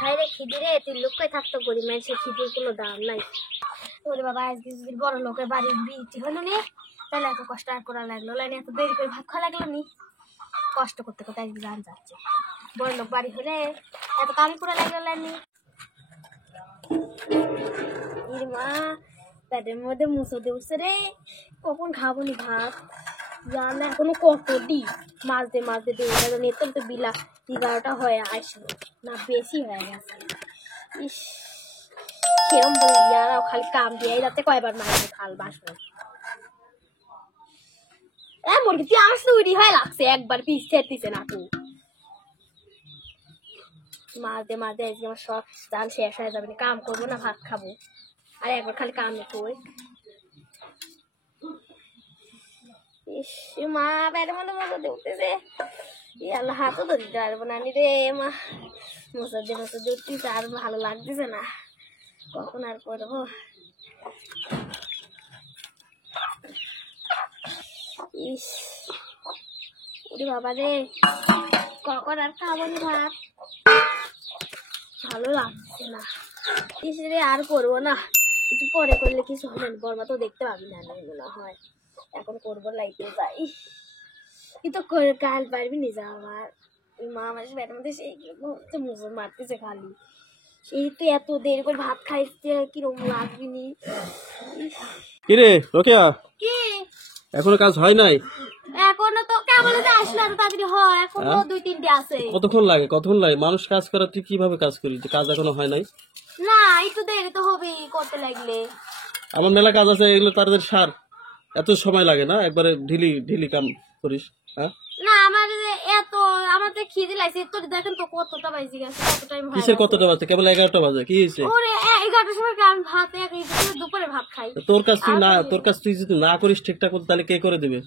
খাই রে খিদি রে, তুই লোকই থাকতো করি মানুষের খিদির কোনো দাম নাই। ওরে বাবা, আজকে যদি বড় লোকের বাড়ির বিয়েটি হলো নি, তাহলে এত কষ্ট আর করা লাগলো, লাইনে এত দেরি করে ভাত খাওয়া লাগলো নি। কষ্ট করতে করতে আজকে জান যাচ্ছে। বড় লোক বাড়ি হলে এত কাম করা লাগলো লাইনি। মা পেটের মধ্যে মুসো দিচ্ছে রে, কখন খাবো নি ভাত। জানা এখনো কত ডি মাঝে মাঝে দিয়ে নিতাম তো বিলা 11টা হয়ে আসলো না, বেশি হয়ে গেছে। ইস, সেরম বলি ইয়ারাও খালি কাম দিয়ে যাতে কয়বার মারবে খাল বাসন। মুরগি তুই আমার তৈরি হয়ে লাগছে, একবার পিস ছেড়তিছে না তুই। মাঝে মাঝে আজকে আমার সব চাল শেষ হয়ে যাবে, কাম করবো না ভাত খাবো, আর একবার খালি কাম কই। ইস মা, পেটের মধ্যে মজা উঠতেছে, আল্লাহ হাতও ধরি পারবো না আমি রে মা। মশা দিয়ে উঠতেছে, আর ভালো লাগতেছে না, কখন আর করবো। ইস ওরে বাবা রে, কখন আর খাবো না ভাত, ভালো লাগছে না। ইস রে, আর করবো না, একটু পরে করলে কিছু হবে না, বর্মা তো দেখতে পাবি না মনে হয়, এখন করবো লাইতে যাই। কিন্তু কাল পারবি নি যা, আমার মা আমার ব্যাটার মধ্যে সেই মুসর মারতেছে খালি। এই তো এত দেরি করে ভাত খাইতে কিরকম লাগবি নি। কিরে রোকেয়া, কি এখনো কাজ হয় নাই? এখনো তো কেবল আসলে এত তাড়াতাড়ি হয়, এখনো 2-3টে আছে। কতক্ষণ লাগে? মানুষ কাজ করে, তুই কিভাবে কাজ করিস? কাজ এখনো হয় নাই? না, একটু দেরি তো হবেই করতে লাগলে। আমার মেলা কাজ আছে, এগুলো তাদের সার, এত সময় লাগে না? একবারে ঢিলি কাম করিস। হ্যাঁ না, আমার তো খিদে লাগছে, তো দেখেন তো কতটা বাজে গেছে, কত টাইম হয়। কিসের কতটা বাজে? কেবল 11টা বাজে, কি হয়েছে? ওরে 11টার সময় আমি ভাত দুপুরে ভাত খাই। তোর কাজ তুই যদি না করিস ঠিকঠাক মতো, তাহলে কে করে দিবে?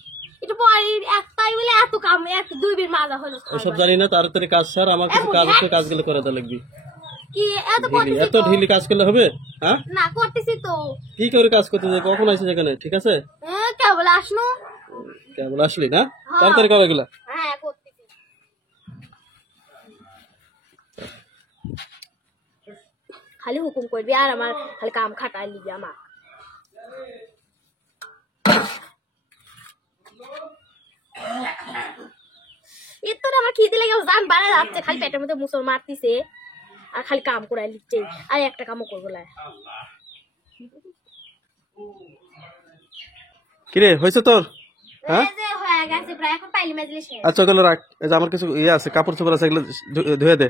একটু পরে একটাই বলে এত কাম, 2 বের মাজা হলো। ওসব জানি না, তাড়াতাড়ি কাজ সার, আমার কিছু কাজ আছে, কাজগুলো করে দেওয়া লাগবে। কি এত করতেছিস? এত ঢিলি কাজ করলে হবে? হ্যাঁ না, করতেছি তো। কি করে কাজ করতে যাই? কখন আসিস এখানে? ঠিক আছে, কেবল আসনু। কেবল আসলি না? তাড়াতাড়ি কর এগুলা। হ্যাঁ, করতেছি। খালি হুকুম করবি আর আমার খালি কাম খাটাই লিবি আমার। এত আমার খিদে লেগে জান বাড়া যাচ্ছে, খালি পেটের মধ্যে মুসল মারতিছে আর খালি কাম করাই লিখছে, আর একটা কামও করবো না। কিরে হয়েছে তোর? হ্যাঁ, হয়ে গেছে প্রায়, এখন পাইলি মাজলি শেষ। আচ্ছা ওগুলো রাখ, এই যে আমার কিছু আছে, কাপড় চোপড় আছে, এগুলো ধুয়ে দে।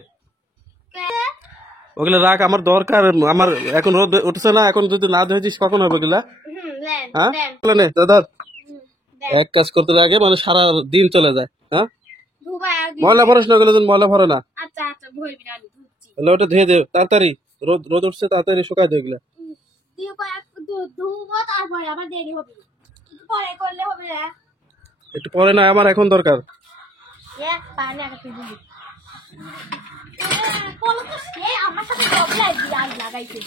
ওগুলো রাখ, আমার দরকার, আমার এখন রোদ উঠছে না, এখন যদি না ধুয়েছিস কখন হবে ওগুলা? হ্যাঁ নে দাদা, এক কাজ করতে আগে মানে সারা দিন চলে যায়। হ্যাঁ, ময়লা ভরিস না, ওগুলো ময়লা ভরে না। আচ্ছা ভরবি না, ধুচ্ছি। ওটা ধুয়ে দে তাড়াতাড়ি, রোদ উঠছে, তাড়াতাড়ি শুকাই দে ওগুলা। ধুবো, তারপরে আবার দেরি হবে, পরে করলে হবে না। একটু পরে না, আমার এখন দরকার। আমার সাথে লাগাইছে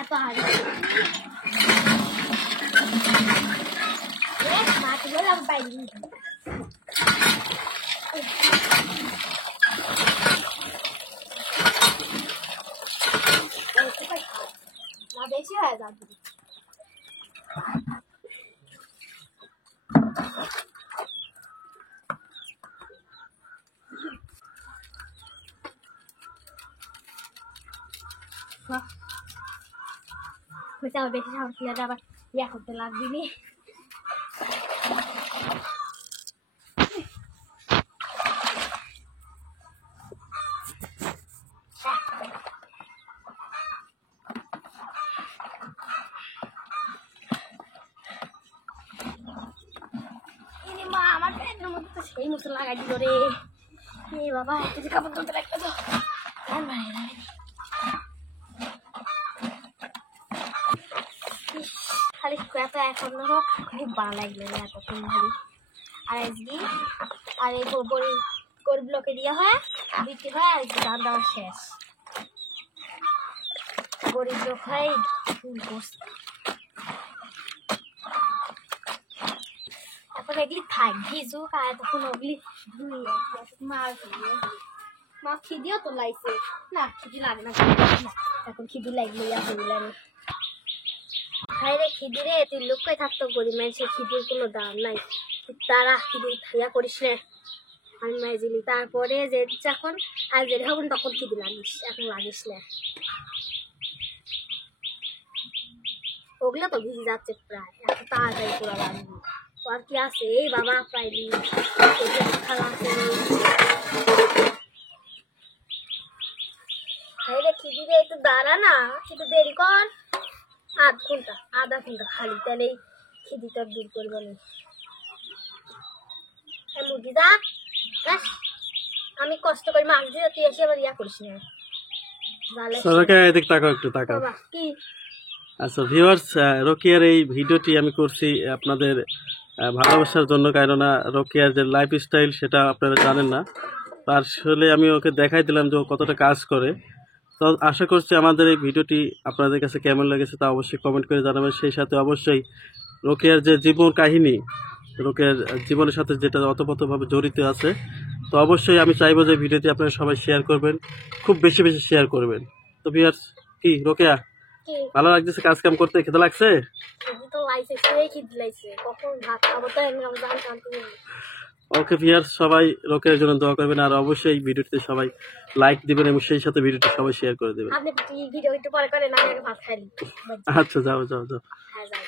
এত হাড়ি বাইরে না, বেশি হয়ে যাবে। বেশি সাহস দিয়ে আবার ইয়া করতে লাগবি নি। মা, আমার পেটের মধ্যে তো সেই মতো লাগাই দিল রে। বাবা, কিছু কাপড় তুলতে রাখতে তো খালি এত এখন খুব ভালো লাগলো এতক্ষণ ধরে। আর আজকে আর এই গরিব লোকে দিয়ে হয় বিক্রি হয়, আর দাম দেওয়া শেষ। গরিব লোক হয় ফুল করছে, এখন এগুলি থাক ভিজুক, আর তখন ওগুলি ধুই মার মা খিদিও তো লাগছে না, খিদি লাগে না এখন, খিদি লাগলে বললাম হাই রে খিদি রে, তুই লোককে থাকতো গরিব মানুষের খিদির কোনো দাম নাই, তারা খিদি ইয়া করিস না। আমি মাইজিলি তারপরে যে যখন আর যে হবেন তখন খিদি লাগিস, এখন লাগিস না। ওগুলো তো ভিজে যাচ্ছে প্রায়, এত তাড়াতাড়ি পুরা লাগবে। আর কি আছে এই বাবা পাইলি খাওয়া আছে রে খিদি রে, একটু দাঁড়া না, একটু দেরি কর, আধা ঘন্টা খালি, তাহলে খিদি তোর দূর করবে না। মুরগি দা আমি কষ্ট করে মাছ দিয়ে, তুই এসে আবার ইয়া করিস না। এদিক তাকাও, একটু তাকাও। কি আচ্ছা ভিউয়ার্স, রোকিয়ার এই ভিডিওটি আমি করছি আপনাদের ভালোবাসার জন্য, কেননা রোকিয়ার যে লাইফ স্টাইল সেটা আপনারা জানেন না। আসলে আমি ওকে দেখাই দিলাম যে ও কতটা কাজ করে। তো আশা করছি আমাদের এই ভিডিওটি আপনাদের কাছে কেমন লেগেছে তা অবশ্যই কমেন্ট করে জানাবেন। সেই সাথে অবশ্যই রোকিয়ার যে জীবন কাহিনী, রোকিয়ার জীবনের সাথে যেটা অতপ্রতভাবে জড়িত আছে, তো অবশ্যই আমি চাইবো যে ভিডিওটি আপনারা সবাই শেয়ার করবেন, খুব বেশি বেশি শেয়ার করবেন। তো ভিউয়ার্স, কি রোকেয়া ভালো লাগতেছে কাজ কাম করতে? খেতে লাগছে? ওকে ভিউয়ার্স, সবাই রোকেয়ার জন্য দোয়া করবেন, আর অবশ্যই ভিডিওটিতে সবাই লাইক দিবেন এবং সেই সাথে ভিডিওটি সবাই শেয়ার করে দেবেন। আপনি ভিডিও একটু পরে করেন, আমি ভাত খাই। আচ্ছা, যাও যাও যাও। হ্যাঁ যাই।